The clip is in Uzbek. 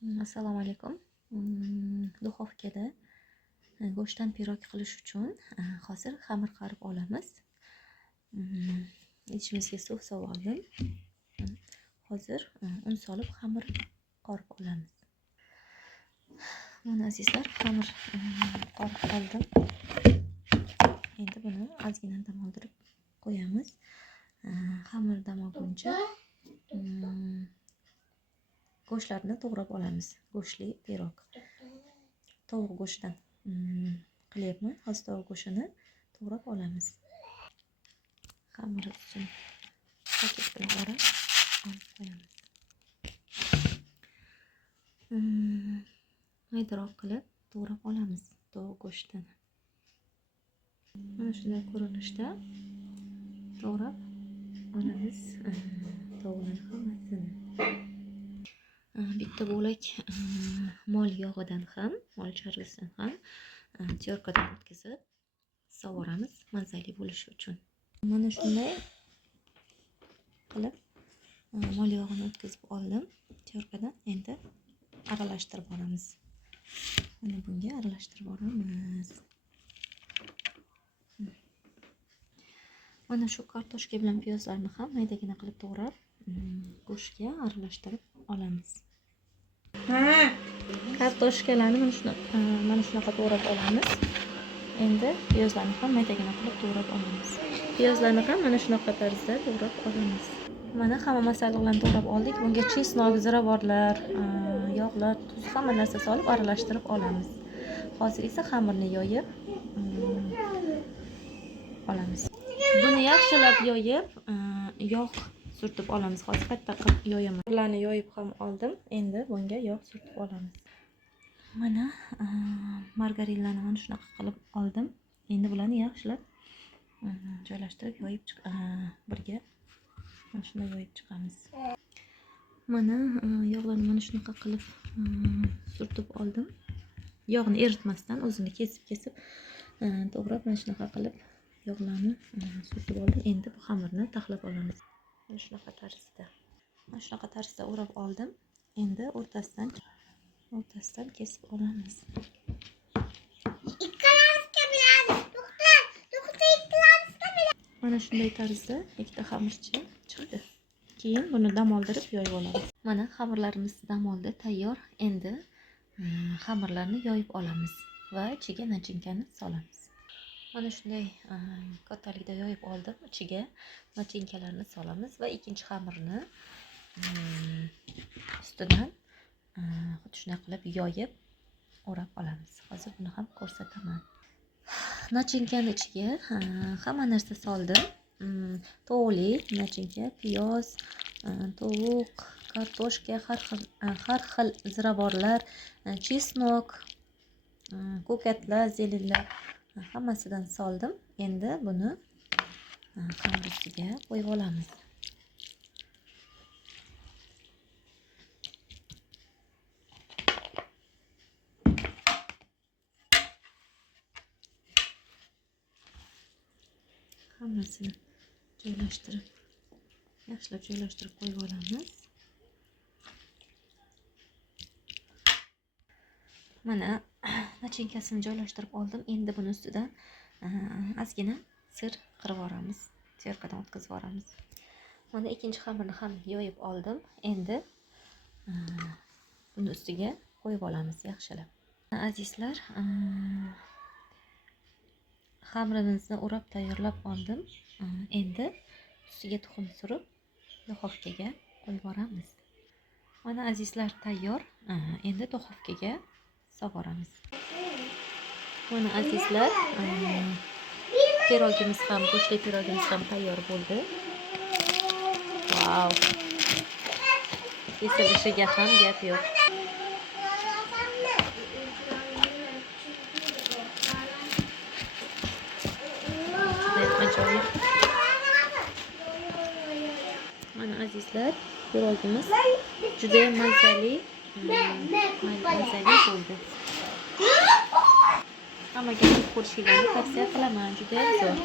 Assalomu alaykum. Duxovkada go'shtdan pirog qilish uchun hozir xamir qarib olamiz. Idishimizga suv solib oldim. Hozir un solib xamir qorib olamiz. Mana azizlar, xamir qorib oldim. Endi buni ozgina dam oldirib qo'yamiz. Xamir dam olguncha go'shtlarni to'g'rab olamiz. Go'shtli pirog. Tovuq go'shtidan qilyapman. Hozir tovuq go'shtini to'g'rab olamiz. Xamir uchun paket bilan o'rab olib qo'yamiz. Maydaroq qilib to'g'rab olamiz tovuq go'shtini. Mana shunday ko'rinishda to'g'rab olamiz tovuqlarning hammasini. Bitta bo'lak mol yog'idan ham, mol chorvasidan ham tyorkadan o'tkazib sovuramiz mazali bo'lishi uchun. Mana shunday qilib mol yog'ini o'tkazib oldim tyorkadan. Endi aralashtirib olamiz. Mana bunga aralashtirib olamiz. Mana shu kartoshka bilan piyozlarni ham maydagina qilib to'g'rab go'shtga aralashtirib olamiz. Kartoshkalarni mana shunaqa to'g'rab olamiz. Endi piyozlarni ham maydagina qilib to'g'rab olamiz. Piyozlarni ham mana shunaqa tarzda to'g'rab olamiz. Mana hamma masalliqlarni to'g'rab oldik. Bunga chesnok, ziravorlar, yog'lar, tuz, hamma narsa solib aralashtirib olamiz. Hozir esa xamirni yoyib olamiz. Buni yaxshilab yoyib, yog' surtib olamiz. Hozir katta qilib yoyaman. Ularni yoyib ham oldim. Endi bunga yog' surtib olamiz. Mana margarinlarni mana shunaqa qilib oldim. Endi bularni yaxshilab joylashtirib yoyib birga mana shunday yoyib chiqamiz. Mana yog'larni mana shunaqa qilib surtib oldim. Yog'ni eritmasdan o'zini kesib to'g'rab mana shunaqa qilib yog'larni surtib oldim. Endi bu xamirni taxlab olamiz. Mana shunaqa tarzda o'rab oldim. Endi o'rtasidan kesib olamiz. Mana shunday tarzda ikkita xamircha chiqdi. Keyin buni dam oldirib yoyib olamiz. Mana xamirlarimiz dam oldi, tayyor. Endi xamirlarni yoyib olamiz va ichiga nachinkani solamiz. Mana shunday kattalikda yoyib oldim. Ichiga nachinkalarni solamiz va ikkinchi xamirni ustidan xuddi shunday qilib yoyib o'rab olamiz. Hozir buni ham ko'rsataman. Nachinkani ichiga hamma narsa soldim. Tovuqli nachinka, piyoz, tovuq, kartoshka, har xil ziravorlar, chesnok, ko'katlar, zelinlar hammasidan soldim. Endi buni xamir ustiga qo'yib olamiz. Hammasini yaxshilab joylashtirib qo'yib olamiz. Mana nachinkasini joylashtirib oldim. Endi buni ustidan ozgina sir qirib olamiz. Tyorkadan o'tkazib olamiz. Mana ikkinchi xamirni ham yoyib oldim. Endi buni ustiga qo'yib olamiz yaxshilab. Azizlar, xamirimizni o'rab tayyorlab oldim. Endi ustiga tuxum surib duxovkaga qo'yib olamiz. Mana azizlar, tayyor. Endi duxovkaga sovoramiz. Mana azizlar, pirogimiz ham, go'shtli pirogimiz ham tayyor bo'ldi. Wow! Kesilishiga ham gap yo'q. Ajoyib. Mana azizlar, pirogimiz juda mazali bo'ldi. Hammaga ko'rishingizni tavsiya qilaman. Juda zo'r.